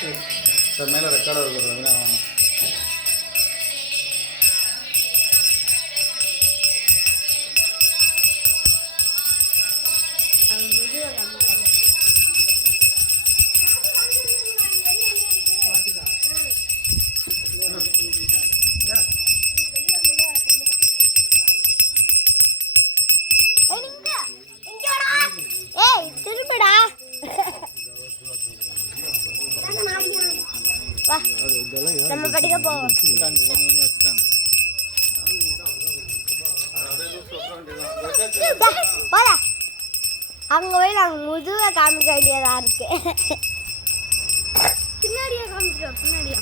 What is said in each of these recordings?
Sir மேலே ரெக்கார்டாக இருக்கிறது நம்ம படிக்க போவோம். அங்க போய் நாங்கள் முதுவை காமிக்க வேண்டியதா இருக்கு. பின்னாடியா காமிச்சிடும் பின்னாடியா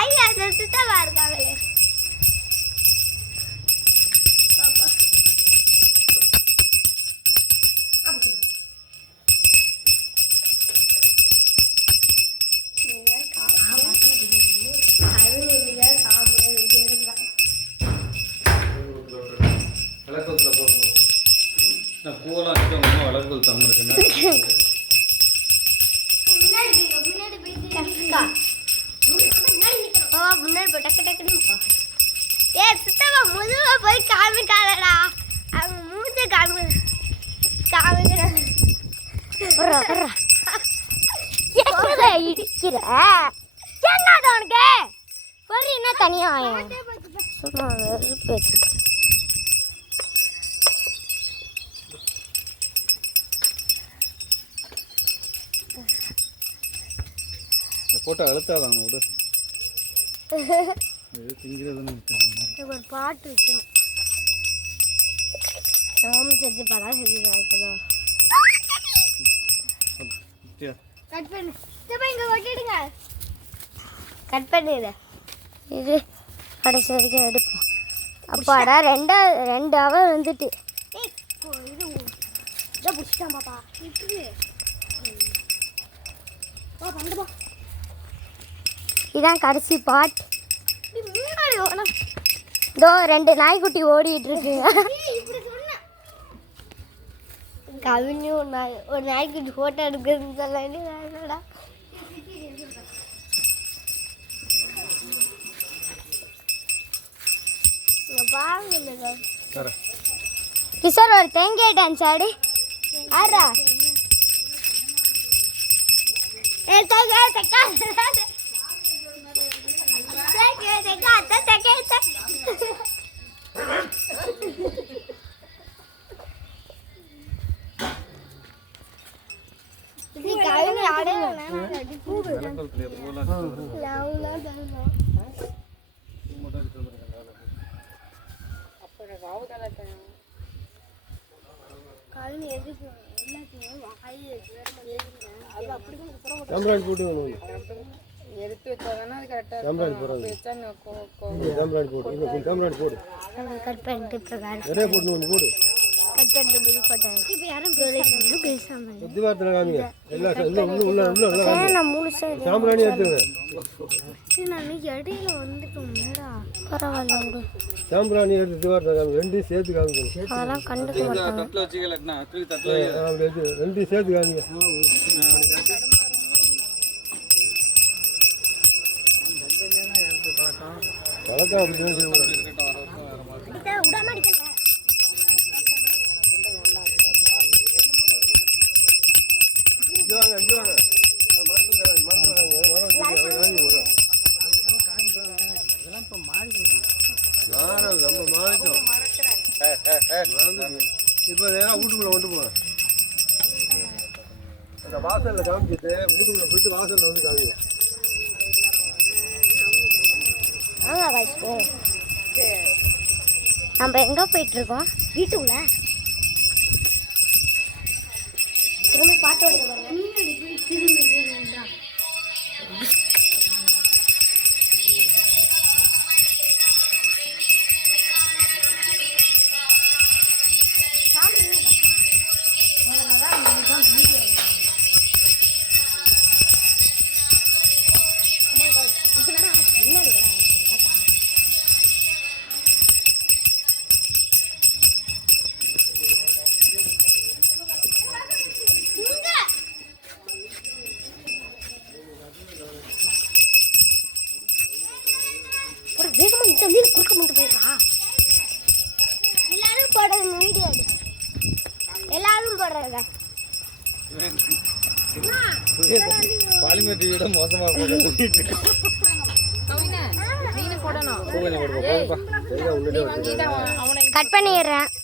ஐயா சுத்தமா இருக்காங்களே. பூவெல்லாம் வச்சுட்டு வளர்க்கல் தமிழ் இருக்குன்னா முன்னாடி போ டக்கு டக்குன்னு போ. ஏ சுத்தமா முதுவா போய் காமிக்காதடா. அவங்க மூஞ்ச காமிக்கிறேன். இடிக்கிற என்னது உனக்கு ஒரு என்ன தனியா சும்மா போட்டோ அழுத்தாதாங்க விடு. ஒரு பாட்டு வைக்கணும். செஞ்சு படம் செஞ்சு கட் பண்ணு. இங்க கொட்டிடுங்க. கட் பண்ணிடு. இது கடைசி வரைக்கும் எடுப்போம். அப்பாடா 2 ஹவர் வந்துட்டு. இது இதை பிடிச்சிட்டான் பாப்பா. இதான் கடைசி பாட். இதோ 2 நாய்க்குட்டி ஓடிட்டு இருக்கு. கவினியும் ஒரு நாய்க்குட்டி போட்டோ எடுக்குதுன்னு சொல்ல வேண்டியதா. கிஷோர் ஒரு தேங்காய் டான்ஸ் ஆடு. ஆடுறா எடுத்து வச்சாங்கன்னா அது கரெக்டாக கட் பண்ணிட்டு இடையில வந்துட்டோம்டா. பரவாயில்ல சாம்பிராணி எடுத்து ரெண்டையும் சேர்த்து காமிக்கணும். அதெல்லாம் கண்டுக்க மாட்டாங்க. ரெண்டையும் சேர்த்து காமிங்க. கலக்கா அப்படி இப்போ வீட்டுக்குள்ள கொண்டு போங்க. அந்த வாசலில் காமிச்சிட்டு வீட்டுக்குள்ள போயிட்டு வாசலில் வந்து காமிங்க. நம்ம எங்க போயிட்டு இருக்கோம்? வீட்டுக்குள்ள திரும்பி பாட்டோட ஒரு வேகமா இந்த மீன் குறுக்க மட்டும் போயிருக்கா. எல்லாரும் போடுறது வீடியோ எடு. எல்லாரும் போடுறத பாலிமர் டிவி விட மோசமாக போட்டு மீன் போடணும். பூ கொஞ்சம் கொடுப்பா போதுப்பா. கட் பண்ணிடுறேன்.